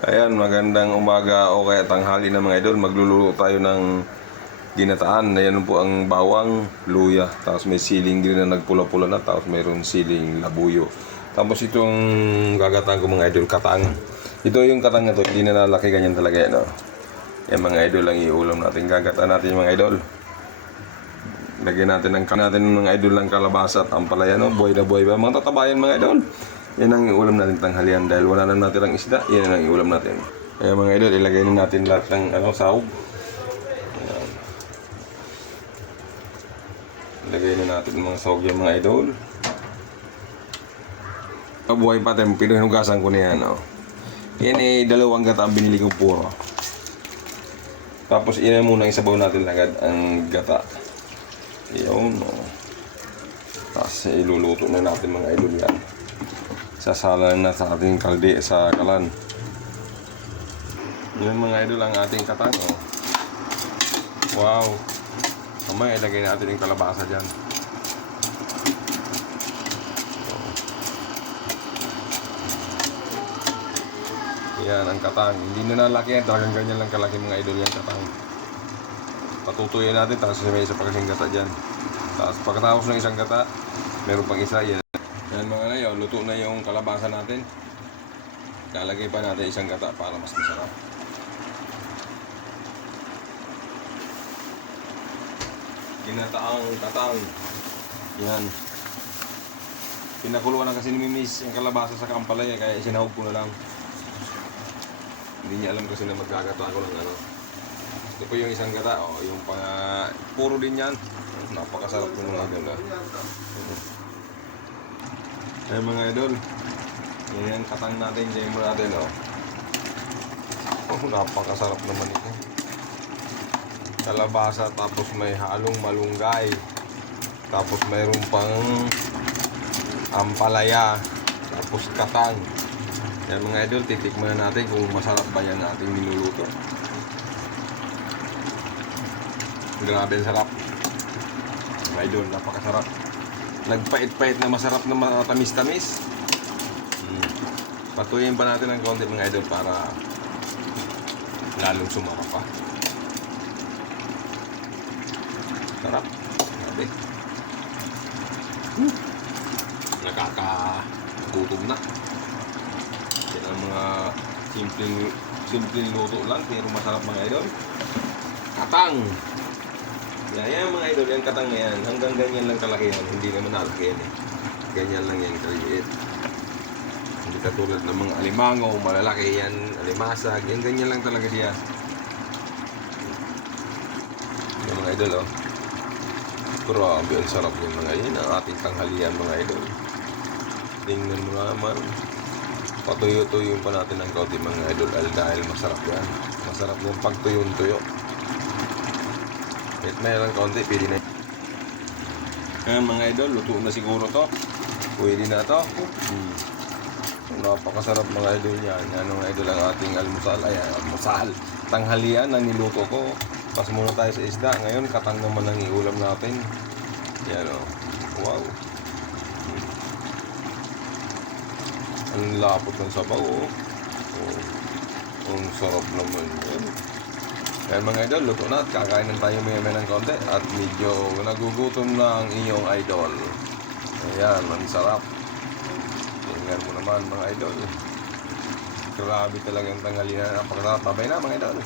Ayan, magandang umaga o kaya tanghali na mga idol. Magluluto tayo ng ginataan. Ayan po ang bawang, luya. Tapos may siling green na nagpula-pula na. Tapos mayroon siling labuyo. Tapos itong gagataan ko mga idol, katang. Ito yung katang na to, hindi na lalaki, ganyan talaga yan. Yan mga idol ang iulam natin. Gagataan natin mga idol. Lagyan natin ng mga idol ng kalabasa at ampalaya, no? Buhay na buhay pa. Mga tatabayan mga idol. Yan ang iulam natin tanghalian dahil wala na natin ang isda. Yan ang iulam natin. Kaya mga idol, ilagay na natin lahat ng sahog. Ayan. Ilagay na natin mga sahog yung mga idol. Buhay pa tayo, pinuhugasan ko na yan. Oh. Yan eh, dalawang gata ang binili ko puro. Tapos ina muna isabaw natin agad ang gata. Yun, oh. Tapos iluluto na natin mga idol yan. Sasalan na sa ating kalde sa kalan. Yun mga idol ang ating katang, oh. Wow. Mamaya ilagay natin yung kalabasa dyan. Yan ang katang. Hindi na nalaki yan. Talagang ganyan lang kalaki mga idol yan katang. Patutuyin natin. Tapos may isa pa kasing gata dyan. Tapos pagkatapos ng isang gata, meron pang isa yan. Yan mga nayo, luto na yung kalabasa natin. Lalagay pa natin isang gata para mas masarap. Ginataang katang. Yan. Pinakuluan na kasi ni Mimis yung kalabasa sa kampalaya, kaya isinahog ko na lang. Hindi niya alam kasi na maggagata ako ng ano. Ito po yung isang gata, oh, yung puro din yan. Napakasarap ng mga ganda. Ayan mga idol, yan katang natin, dyan mo natin, oh. Oh, napakasarap naman ito. Kalabasa, tapos may halong malunggay. Tapos mayroon pang ampalaya. Tapos katang. Yan mga idol, titikman na natin kung masarap ba yan ating niluluto. Grabe ang sarap. Mga idol, napakasarap. Nagpait-pait na masarap na matamis-tamis. Patuyin pa natin ng konti mga idol para lalong sumarap pa. Sarap. Grabe. Nakakagutom na. Yan ang mga simpleng luto lang pero masarap mga idol. Katang. Yan mga idol, yung katang na yan, hanggang ganyan lang kalaki yan, hindi naman nalaki yan eh. Ganyan lang yan kaliit. Hindi katulad ng mga alimango, malalaki yan, alimasag, yan ganyan lang talaga siya. Yan mga idol, oh. Grabe, ang sarap yung mga yan, ang ating tanghalian mga idol. Tingnan mo naman. Patuyo-tuyo pa natin ng kaunti mga idol, dahil masarap yan. Masarap yung pagtuyo-tuyo. Kahit mayroon kaunti, pwede na. Ayan mga idol, luto na siguro to. Pwede na to. Napakasarap mga idol yan. Yan mga idol ang ating almusal. Ayan, almusal. Tanghalian na niluto ko. Pas muna tayo sa isda. Ngayon, katang naman ang iulam natin. Yan o. Wow. Ang lapot ng sabaw o. Ang sarap naman yan. Kaya mga idol, luto na at kakain na tayo maya-maya ng konti at medyo nagugutom na ang iyong idol. Ayan, ang sarap. Tingnan mo naman mga idol. Grabe talagang tanghalian. Napakasarap. Babay na mga idol.